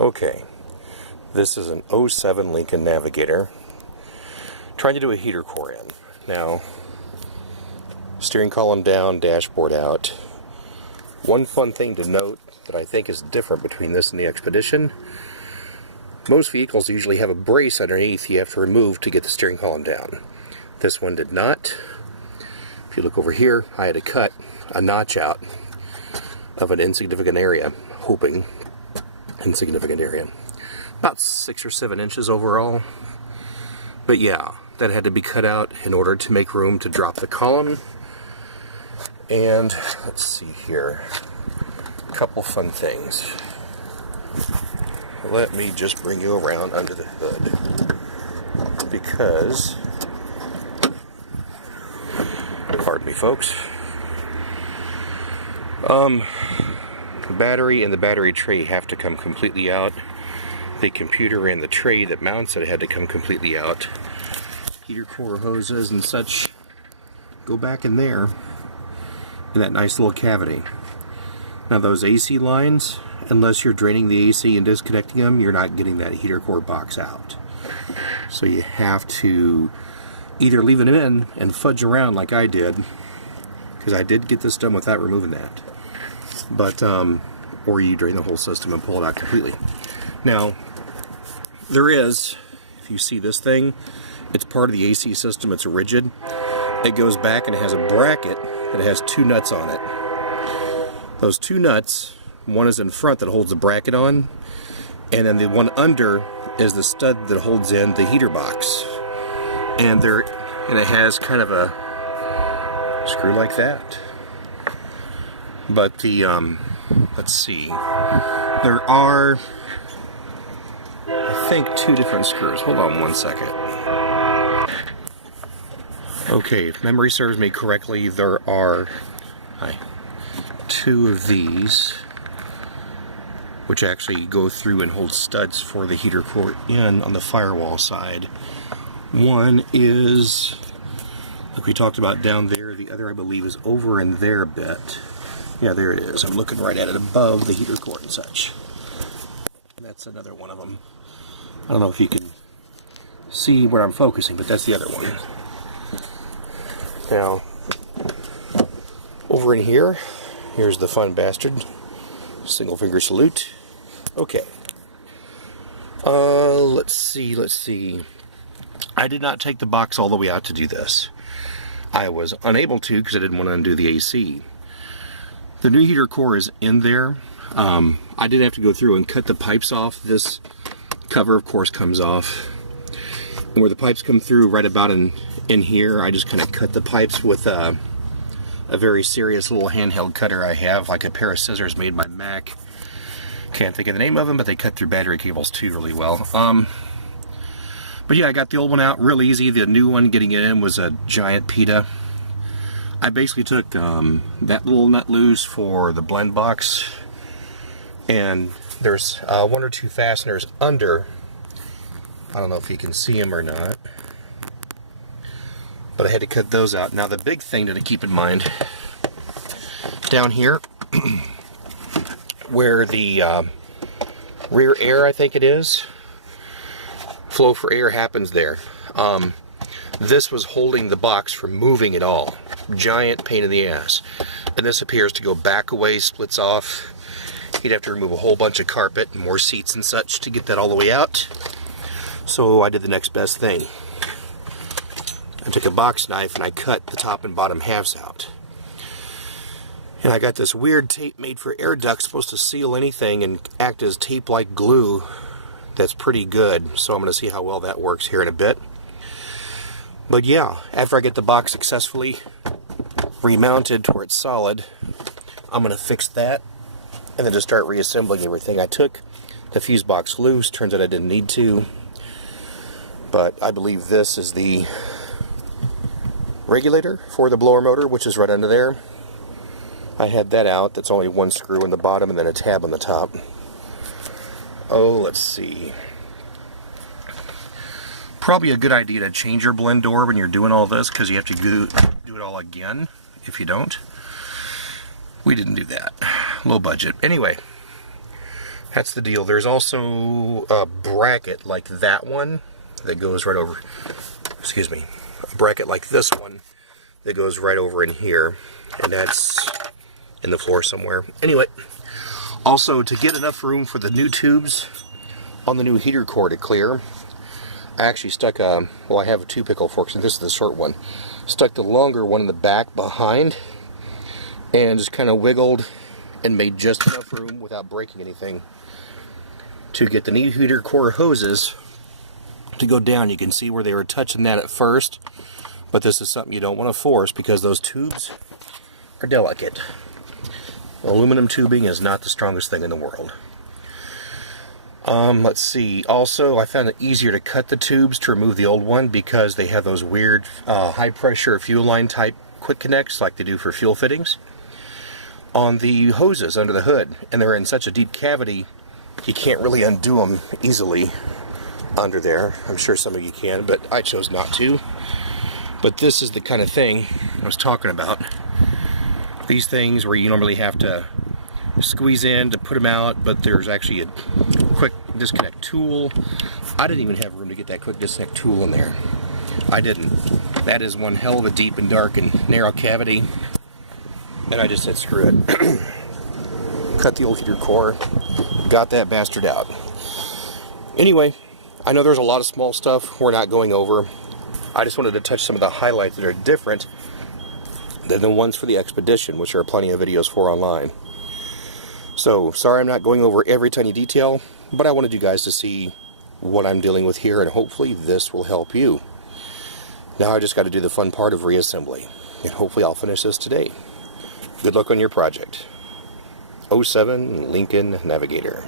Okay, this is an '07 Lincoln Navigator. Trying to do a heater core in. Now, steering column down, dashboard out. One fun thing to note that I think is different between this and the Expedition, most vehicles usually have a brace underneath you have to remove to get the steering column down. This one did not. If you look over here, I had to cut a notch out of an insignificant area, hoping insignificant area. About 6 or 7 inches overall. But yeah, that had to be cut out in order to make room to drop the column. And let's see here, a couple fun things. Let me just bring you around under the hood, because, pardon me folks, the battery and the battery tray have to come completely out. The computer and the tray that mounts it had to come completely out. Heater core hoses and such go back in there, in that nice little cavity. Now those AC lines, unless you're draining the AC and disconnecting them, you're not getting that heater core box out. So you have to either leave it in and fudge around like I did, because I did get this done without removing that, but or you drain the whole system and pull it out completely. Now there is, if you see this thing, it's part of the AC system. It's rigid. It goes back and it has a bracket that has 2 nuts on it. Those 2 nuts, one is in front that holds the bracket on, and then the one under is the stud that holds in the heater box. And it has kind of a screw like that. But the let's see, there are, I think, 2 different screws. Hold on one second. Okay, if memory serves me correctly, there are 2 of these, which actually go through and hold studs for the heater core in on the firewall side. One is, like we talked about, down there. The other, I believe, is over in there a bit. Yeah, there it is. I'm looking right at it above the heater core and such. That's another one of them. I don't know if you can see where I'm focusing, but that's the other one. Now, over in here, here's the fun bastard. Single finger salute. Okay. Let's see. I did not take the box all the way out to do this. I was unable to because I didn't want to undo the AC. The new heater core is in there. I did have to go through and cut the pipes off. This cover, of course, comes off. And where the pipes come through, right about in here, I just kind of cut the pipes with a very serious little handheld cutter I have, like a pair of scissors made by Mac. Can't think of the name of them, but they cut through battery cables too really well. But yeah, I got the old one out real easy. The new one, getting it in, was a giant pita. I basically took that little nut loose for the blend box, and there's 1 or 2 fasteners under. I don't know if you can see them or not, but I had to cut those out. Now the big thing to keep in mind, down here, where the rear air, I think it is, flow for air happens there. This was holding the box from moving at all. Giant pain in the ass. And this appears to go back away, splits off. You'd have to remove a whole bunch of carpet and more seats and such to get that all the way out. So I did the next best thing. I took a box knife and I cut the top and bottom halves out. And I got this weird tape made for air ducts, supposed to seal anything and act as tape-like glue. That's pretty good, so I'm going to see how well that works here in a bit. But yeah, after I get the box successfully remounted to where it's solid, I'm going to fix that and then just start reassembling everything. I took the fuse box loose, turns out I didn't need to, but I believe this is the regulator for the blower motor, which is right under there. I had that out. That's only 1 screw in the bottom and then a tab on the top. Oh, let's see. Probably a good idea to change your blend door when you're doing all this, because you have to do it all again if you don't. We didn't do that. Low budget. Anyway, That's the deal. There's also a bracket like that one that goes right over, excuse me, a bracket like this one that goes right over in here, and that's in the floor somewhere. Anyway, also to get enough room for the new tubes on the new heater core to clear, I actually stuck a, well, I have 2 pickle forks, and this is the short one. Stuck the longer one in the back behind, and just kind of wiggled and made just enough room without breaking anything to get the new heater core hoses to go down. You can see where they were touching that at first, but this is something you don't want to force because those tubes are delicate. Aluminum tubing is not the strongest thing in the world. Let's see. Also, I found it easier to cut the tubes to remove the old one because they have those weird high pressure fuel line type quick connects like they do for fuel fittings on the hoses under the hood, and they're in such a deep cavity you can't really undo them easily under there. I'm sure some of you can, but I chose not to. But this is the kind of thing I was talking about. These things where you normally have to squeeze in to put them out, but there's actually a quick disconnect tool. I didn't even have room to get that quick disconnect tool in there. I didn't. That is one hell of a deep and dark and narrow cavity, and I just said screw it. Cut the old heater core, got that bastard out. Anyway, I know there's a lot of small stuff we're not going over. I just wanted to touch some of the highlights that are different than the ones for the Expedition, which there are plenty of videos for online. So, sorry I'm not going over every tiny detail, but I wanted you guys to see what I'm dealing with here, and hopefully this will help you. Now I just got to do the fun part of reassembly, and hopefully I'll finish this today. Good luck on your project. 07 Lincoln Navigator.